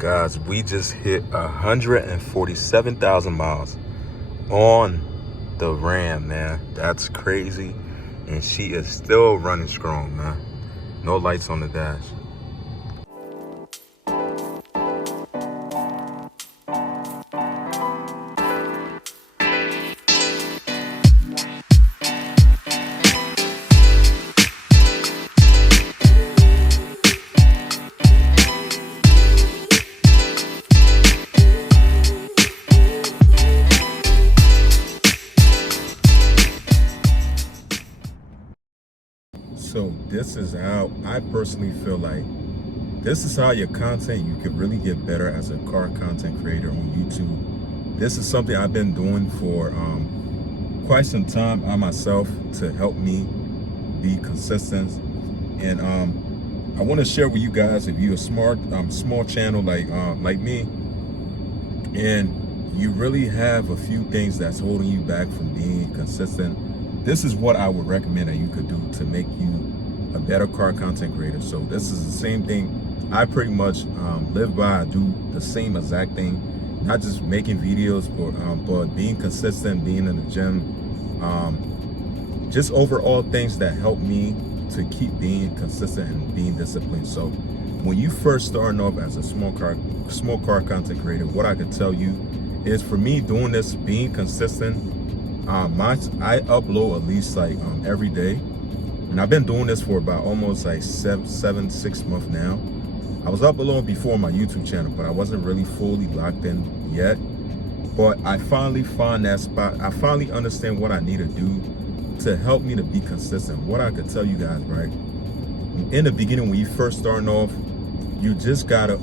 Guys, we just hit 147,000 miles on the Ram, man. That's crazy. And she is still running strong, man. No lights on the dash. So this is how I personally feel like this is how your content, you could really get better as a car content creator on YouTube. This is something I've been doing for quite some time on myself to help me be consistent. And I want to share with you guys, if you're a small channel like me, and you really have a few things that's holding you back from being consistent, this is what I would recommend that you could do to make you a better car content creator. So this is the same thing I pretty much live by. I do the same exact thing, not just making videos, but being consistent, being in the gym, just overall things that help me to keep being consistent and being disciplined. So when you first starting off as a small car content creator, what I could tell you is, for me, doing this, being consistent, I upload at least every day, and I've been doing this for about almost like 6 months now. I was uploading before on my YouTube channel, but I wasn't really fully locked in yet. But I finally found that spot. I finally understand what I need to do to help me to be consistent. What I could tell you guys, right? In the beginning, when you first starting off, you just gotta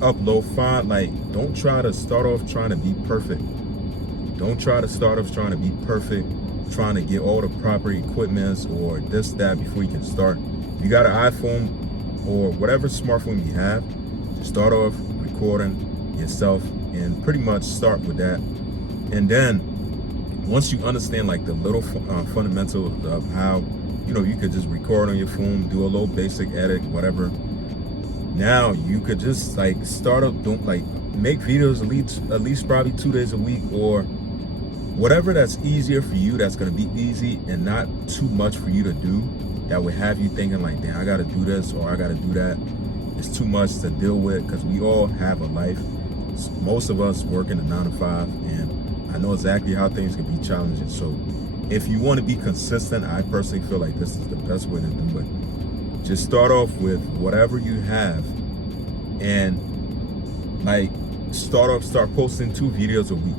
upload. Don't try to start off trying to be perfect. Don't try to start off trying to be perfect, trying to get all the proper equipments or this, that before you can start. If you got an iPhone or whatever smartphone you have, start off recording yourself and pretty much start with that. And then once you understand like the little fundamentals of how, you could just record on your phone, do a little basic edit, whatever. Now you could just start up, make videos at least probably 2 days a week, or whatever that's easier for you, that's going to be easy and not too much for you to do, that would have you thinking like, damn, I got to do this or I got to do that. It's too much to deal with, because we all have a life. Most of us work in a 9 to 5, and I know exactly how things can be challenging. So if you want to be consistent, I personally feel like this is the best way to do it. Just start off with whatever you have, and start posting 2 videos a week.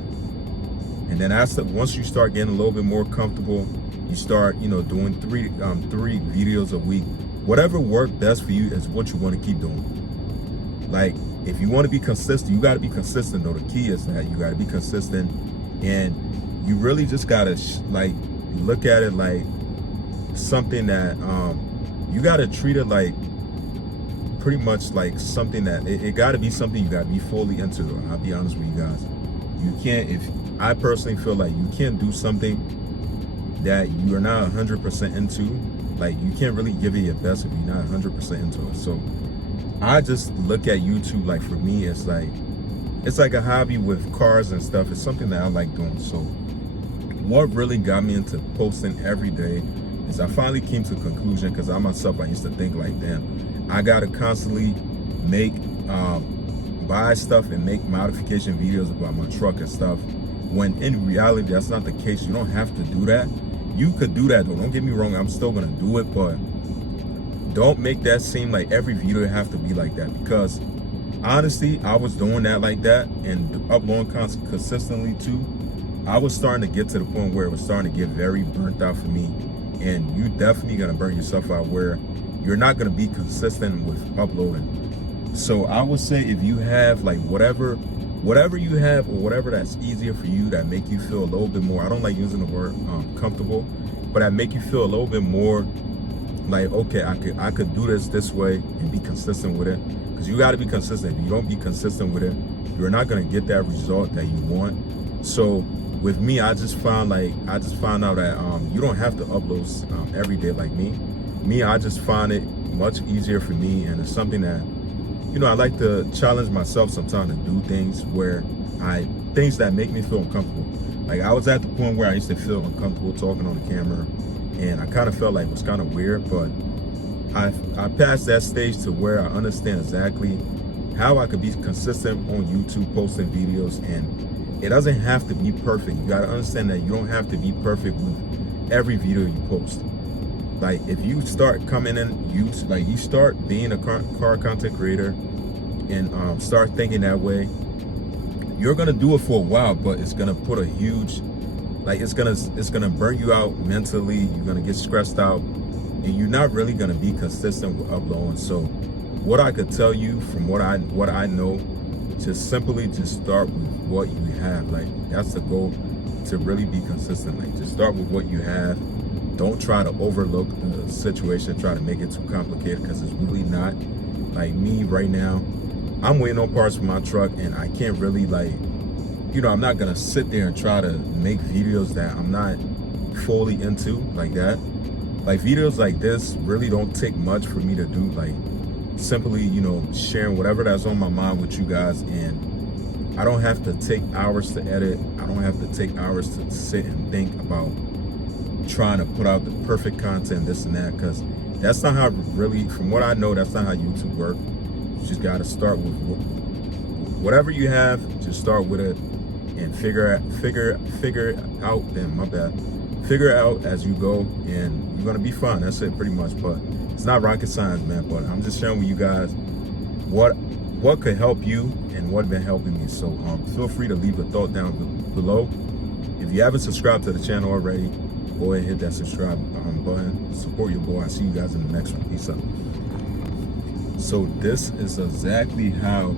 And then once you start getting a little bit more comfortable, you start, doing 3 videos a week. Whatever works best for you is what you want to keep doing. If you want to be consistent, you got to be consistent, though. The key is that you got to be consistent, and you really just got to look at it like something that you got to treat it like pretty much like something that it got to be something you got to be fully into. I'll be honest with you guys. You can't, I personally feel like you can't do something that you're not 100% into. You can't really give it your best if you're not 100% into it. So I just look at YouTube, for me, it's like a hobby with cars and stuff. It's something that I like doing. So what really got me into posting every day is I finally came to a conclusion, because I used to think damn, I gotta constantly buy stuff and make modification videos about my truck and stuff, when in reality that's not the case. You don't have to do that. You could do that, though, don't get me wrong, I'm still gonna do it, but don't make that seem like every video have to be like that, because honestly, I was doing that like that and uploading consistently too. I was starting to get to the point where it was starting to get very burnt out for me, and you definitely gonna burn yourself out where you're not gonna be consistent with uploading. So I would say, if you have whatever you have, or whatever that's easier for you, that make you feel a little bit more, I don't like using the word comfortable, but that make you feel a little bit more okay, I could do this way and be consistent with it. Because you got to be consistent. If you don't be consistent with it, you're not going to get that result that you want. So with me, I just found out that you don't have to upload every day like me. I just find it much easier for me, and it's something that I like to challenge myself sometimes to do things things that make me feel uncomfortable. Like I was at the point where I used to feel uncomfortable talking on the camera, and I kind of felt like it was kind of weird, but I passed that stage to where I understand exactly how I could be consistent on YouTube posting videos, and it doesn't have to be perfect. You got to understand that you don't have to be perfect with every video you post. Like if you start coming in, you start being a car content creator and start thinking that way, you're gonna do it for a while, but it's gonna put a huge, it's gonna burn you out mentally. You're gonna get stressed out, and you're not really gonna be consistent with uploading. So what I could tell you from what I know, just simply just start with what you have. Like that's the goal, to really be consistent. Like just start with what you have. Don't try to overlook the situation, try to make it too complicated, because it's really not. Like me right now, I'm waiting on parts for my truck, and I can't really I'm not gonna sit there and try to make videos that I'm not fully into like that. Like videos like this really don't take much for me to do, like simply, sharing whatever that's on my mind with you guys. And I don't have to take hours to edit. I don't have to take hours to sit and think about trying to put out the perfect content, this and that, because that's not how from what I know, that's not how YouTube works. You just got to start with whatever you have. Just start with it and figure it out as you go, and you're gonna be fine. That's it, pretty much. But it's not rocket science, man. But I'm just sharing with you guys what could help you and what been helping me. So feel free to leave a thought down below. If you haven't subscribed to the channel already, go ahead and hit that subscribe button. Support your boy. I see you guys in the next one. Peace out. So this is exactly how,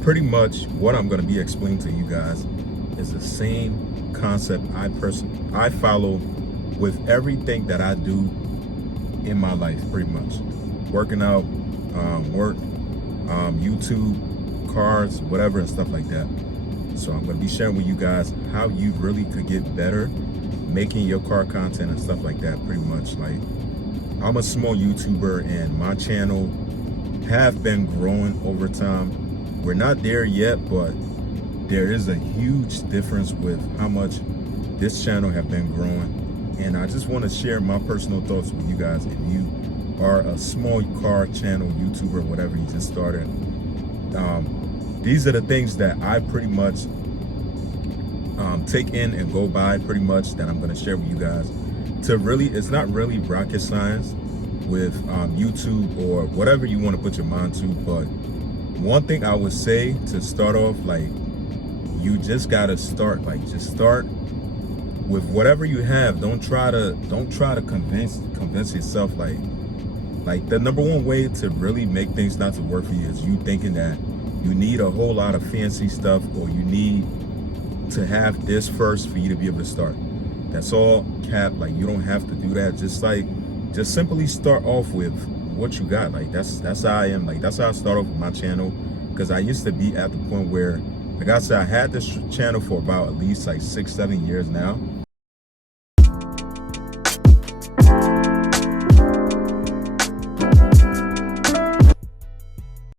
pretty much what I'm going to be explaining to you guys is the same concept I follow with everything that I do in my life, pretty much. Working out, work, YouTube, cars, whatever, and stuff like that. So I'm going to be sharing with you guys how you really could get better making your car content and stuff like that, pretty much. Like, I'm a small YouTuber, and my channel have been growing over time. We're not there yet, but there is a huge difference with how much this channel have been growing. And I just want to share my personal thoughts with you guys. If you are a small car channel YouTuber, whatever, you just started, these are the things that I pretty much take in and go by, pretty much, that I'm going to share with you guys. It's not really rocket science with YouTube or whatever you want to put your mind to, but one thing I would say to start off, you just got to start. Just start with whatever you have. Don't try to convince yourself like the number one way to really make things not to work for you is you thinking that you need a whole lot of fancy stuff, or you need to have this first for you to be able to start. That's all cap. You don't have to do that. Just simply start off with what you got. That's how I am. That's how I start off with my channel, because I used to be at the point where, like I said, I had this channel for about at least 6-7 years now,